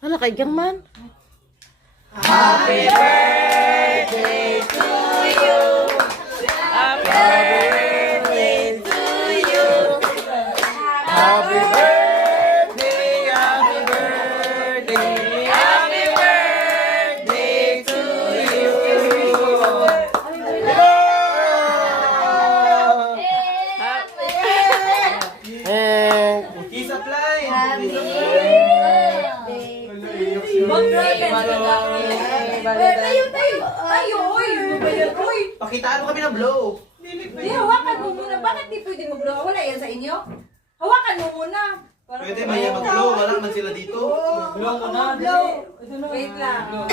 Hala, kay gang man. Happy birthday to you. Happy birthday to you. Happy birthday, happy birthday, happy birthday to you. Kiss up line. Pakitaan mo kami ng blow. Di, hawakan mo muna. Bakit di pwede mag-blow? Wala yan sa inyo? Hawakan mo muna. Pwede maya mag-blow, wala man sila dito. Blow mo na. Blow. Wait lang.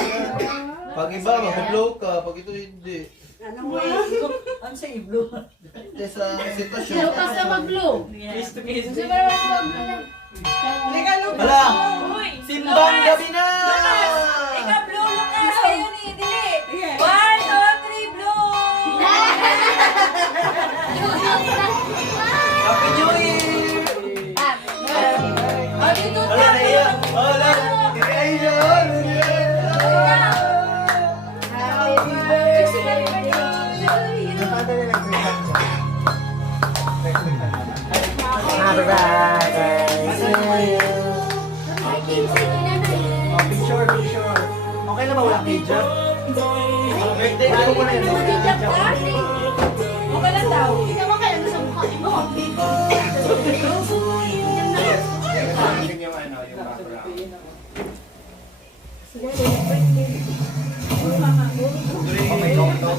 Pag iba, mag-blow ka. Pag ito hindi. Ano sa i-blow? Hindi sa sitwasyon. Sino ka sa mag-blow? Case to case. Hala! Simbang gabi na! Ikaw, blow, Lucas. Kayo ni, dili. 1, 2, 3, blow. Happy New Year! Oh, dito Hala, naiya! Hala! Happy birthday to you. Picture, picture. Okay na ba walang picture? Birthday, ano mo na yun? Okay lang daw. Yung ano, yung background. Okay, countdown.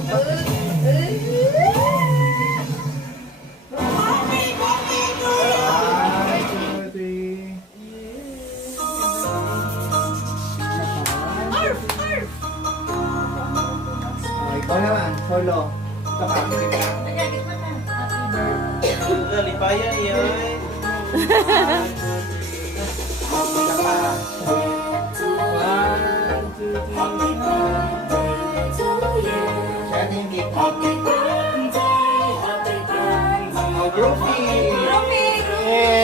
Ikaw naman, solo. Ito ka. Lipaya iyan. Ito ka. 1, 2, 3. Siya yung cake. Oh, groupie. Groupie. Yeah.